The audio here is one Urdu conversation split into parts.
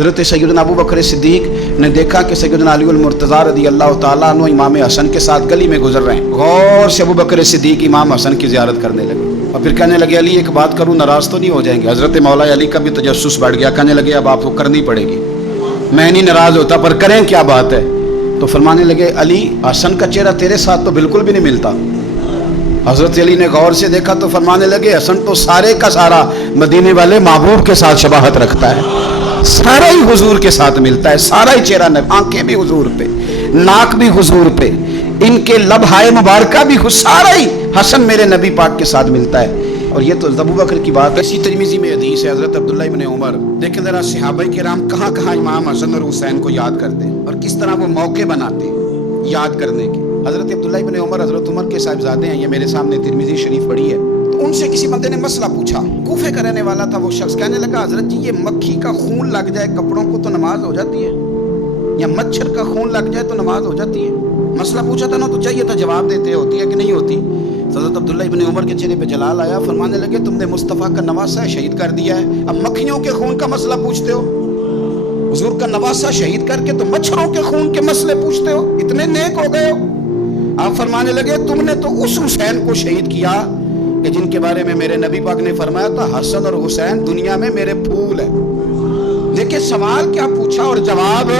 حضرت سیدنا ابو بکر صدیق نے دیکھا کہ سیدنا علی المرتضیٰ رضی اللہ تعالیٰ عنہ امام حسن کے ساتھ گلی میں گزر رہے ہیں. غور سے ابو بکر صدیق امام حسن کی زیارت کرنے لگے اور پھر کہنے لگے علی ایک بات کروں ناراض تو نہیں ہو جائیں گے؟ حضرت مولا علی کا بھی تجسس بڑھ گیا. کہنے لگے اب آپ کو کرنی پڑے گی, میں نہیں ناراض ہوتا پر کریں کیا بات ہے. تو فرمانے لگے علی حسن کا چہرہ تیرے ساتھ تو بالکل بھی نہیں ملتا. حضرت علی نے غور سے دیکھا تو فرمانے لگے حسن تو سارے کا سارا مدینے والے محبوب کے ساتھ شباہت رکھتا ہے, سارا ہی حضور کے ساتھ ملتا ہے, سارا ہی چہرہ, آنکھیں بھی حضور پہ, ناک بھی حضور پہ, ان کے لب ہائے مبارکہ بھی, سارا ہی حسن میرے نبی پاک کے ساتھ ملتا ہے. اور یہ تو ابو بکر کی بات ہے. اسی ترمذی میں حدیث ہے حضرت عبداللہ ابن عمر. دیکھیں ذرا صحابہ کرام کہاں کہاں امام حسن اور حسین کو یاد کرتے ہیں اور کس طرح وہ موقع بناتے ہیں یاد کرنے کے. حضرت عبداللہ ابن عمر حضرت عمر کے صاحبزادے ہیں, یہ میرے سامنے ترمذی شریف پڑھی ہے. تو ان سے کسی بندے نے مسئلہ پوچھا, کوفے کا رہنے والا تھا وہ شخص. کہنے لگا حضرت جی یہ مکھی کا خون لگ جائے کپڑوں کو تو نماز ہو جاتی ہے, یا مچھر کا خون لگ جائے تو نماز ہو جاتی ہے؟ مسئلہ پوچھا تھا نا تو چاہیے تھا جواب دیتے, ہوتی ہے کہ نہیں ہوتی. حضرت عبداللہ ابن عمر کے چہرے پہ جلال آیا. فرمانے لگے تم نے مصطفیٰ کا نواسہ شہید کر دیا ہے, اب مکھیوں کے خون کا مسئلہ پوچھتے ہو؟ حضور کا نواسہ شہید کر کے تو مچھروں کے خون کے مسئلے پوچھتے ہو, اتنے نیک ہو گئے ہو. آپ فرمانے لگے تم نے تو اس حسین کو شہید کیا کہ جن کے بارے میں میرے نبی پاک نے فرمایا تھا حسن اور حسین دنیا میں میرے پھول ہیں. دیکھیں سوال کیا پوچھا اور جواب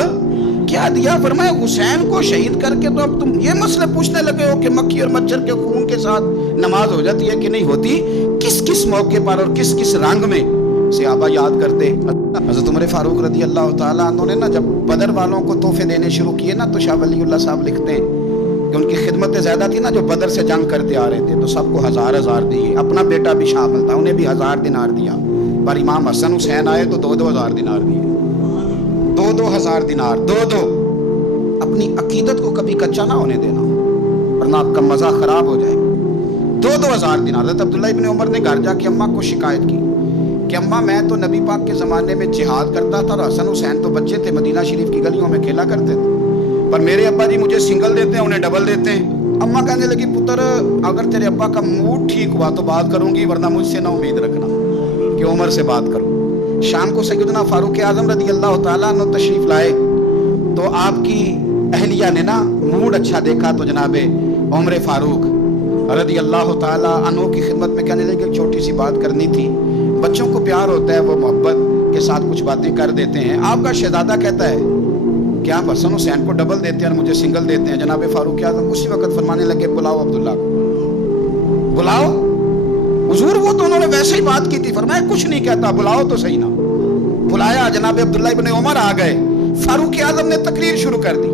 کیا دیا. فرمایا حسین کو شہید کر کے تو اب تم یہ مسئلے پوچھنے لگے ہو کہ مکھی اور مچھر کے خون کے ساتھ نماز ہو جاتی ہے کہ نہیں ہوتی. کس کس موقع پر اور کس کس رنگ میں صحابہ یاد کرتے. حضرت عمر فاروق رضی اللہ تعالیٰ عنہ نے نا جب بدر والوں کو تحفے دینے شروع کیے نا تو شاہ ولی اللہ صاحب لکھتے ہیں کہ ان کی خدمتیں زیادہ تھی نا جو بدر سے جنگ کرتے آ رہے تھے, تو سب کو ہزار ہزار دیے. اپنا بیٹا بھی شامل تھا, انہیں بھی 1000 دینار دیا. پر امام حسن حسین آئے تو 2,000 دینار دیے, 2,000 دینار, 2. اپنی عقیدت کو کبھی کچا نہ ہونے دینا ورنہ آپ کا مزہ خراب ہو جائے. 2,000 دینار. حضرت عبداللہ ابن عمر نے گھر جا کے اماں کو شکایت کی کہ اماں میں تو نبی پاک کے زمانے میں جہاد کرتا تھا اور حسن حسین تو بچے تھے, مدینہ شریف کی گلیوں میں کھیلا کرتے تھے, پر میرے ابا جی مجھے سنگل دیتے ہیں انہیں ڈبل دیتے ہیں. اماں کہنے لگی پتر اگر تیرے ابا کا موڈ ٹھیک ہوا تو بات کروں گی, ورنہ مجھ سے نہ امید رکھنا کہ عمر سے بات کروں. شام کو سیدنا فاروق اعظم رضی اللہ تعالیٰ عنہ تشریف لائے تو آپ کی اہلیہ نے نا موڈ اچھا دیکھا تو جناب عمر فاروق رضی اللہ تعالیٰ عنہ کی خدمت میں کہنے لگے چھوٹی سی بات کرنی تھی. بچوں کو پیار ہوتا ہے, وہ محبت کے ساتھ کچھ باتیں کر دیتے ہیں. آپ کا شہزادہ کہتا ہے کہ آپ حسن حسین کو ڈبل دیتے ہیں اور مجھے سنگل دیتے ہیں. جناب فاروق اعظم اسی وقت فرمانے لگے بلاؤ عبداللہ کو, بلاؤ. حضور وہ تو انہوں نے ویسے ہی بات کی تھی, فرمایا کچھ نہیں کہتا, بلاؤ تو صحیح نا. بلایا, جناب عبداللہ ابن عمر آ گئے. فاروق اعظم نے تقریر شروع کر دی,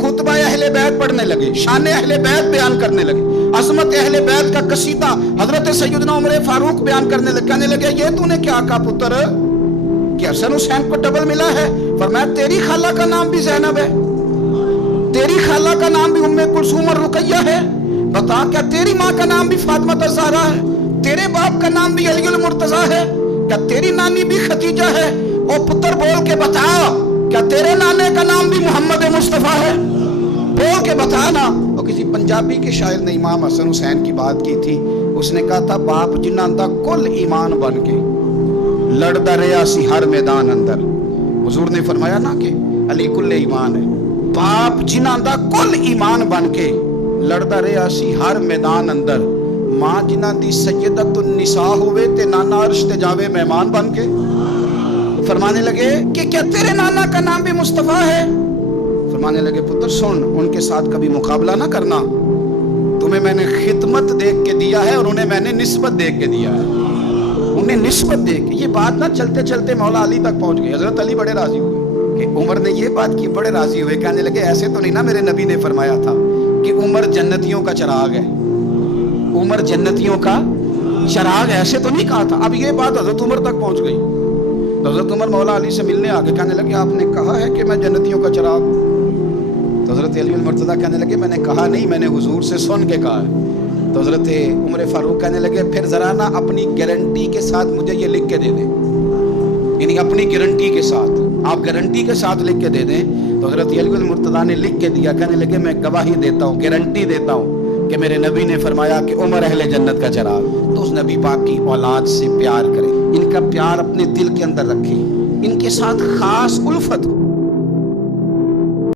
خطبہ اہل بیت پڑھنے لگے, شان اہل بیت بیان کرنے لگے, عظمت اہل بیت کا قصیدہ حضرت سیدنا عمر فاروق بیان کرنے لگے. کہنے لگے یہ تو نے کیا کہا پتر کہ حسن حسین کو ڈبل ملا ہے؟ فرمایا تیری خالہ کا نام بھی زینب ہے, تیری خالہ کا نام بھی ام کلثوم اور رقیہ ہے. بتا کیا تیری ماں کا نام بھی فاطمہ الزہرا ہے, تیرے باپ کا نام بھی علی المرتضیٰ ہے, کیا تیری نانی بھی خدیجہ ہے؟ او پتر بول کے بتا کیا تیرے نانے کا نام بھی محمد مصطفیٰ ہے؟ بول کے بتا نا. اور کسی پنجابی کے شاعر نے امام حسن حسین کی بات کی تھی, اس نے کہا تھا باپ جنہاں دا کل ایمان بن کے لڑدا رہا سی ہر میدان اندر. حضور نے فرمایا نا کہ علی کل ایمان ہے, باپ جنہاں دا کل ایمان بن کے لڑدا رہا سی ہر میدان اندر, ماں جنہاں دی سیدۃ النساء ہوئے تے نانا عرش تے جاوے مہمان بن کے. فرمانے لگے کہ کیا تیرے نانا کا نام بھی مصطفیٰ ہے؟ فرمانے لگے پتر سن, ان کے ساتھ کبھی مقابلہ نہ کرنا, تمہیں میں نے خدمت دیکھ کے دیا ہے اور انہیں میں نے نسبت دیکھ کے دیا ہے, انہیں نسبت دیکھ کے. یہ بات نہ چلتے چلتے مولا علی تک پہنچ گئی. حضرت علی بڑے راضی ہوئے کہ عمر نے یہ بات کی, بڑے راضی ہوئے. کہنے لگے ایسے تو نہیں نا میرے نبی نے فرمایا تھا کہ عمر جنتیوں کا چراغ ہے, عمر جنتیوں کا چراغ, ایسے تو نہیں کہا تھا. اب یہ بات حضرت عمر تک پہنچ گئی. تو حضرت عمر مولا علی سے ملنے آگے, کہنے لگے آپ نے کہا ہے کہ میں جنتیوں کا چراغ ہوں. تو حضرت علی المرتضیٰ کہنے لگے میں نے کہا نہیں, میں نے حضور سے سن کے کہا ہے. تو حضرت عمر فاروق کہنے لگے پھر ذرا نا اپنی گارنٹی کے ساتھ مجھے یہ لکھ کے دے دیں, یعنی اپنی گارنٹی کے ساتھ, آپ گارنٹی کے ساتھ لکھ کے دے دیں. تو حضرت علی المرتضیٰ نے لکھ کے دیا. کہنے لگے میں گواہی دیتا ہوں, گارنٹی دیتا ہوں کہ میرے نبی نے فرمایا کہ عمر اہل جنت کا چراغ. تو اس نبی پاک کی اولاد سے پیار کریں, ان کا پیار اپنے دل کے اندر رکھیں, ان کے ساتھ خاص الفت ہو.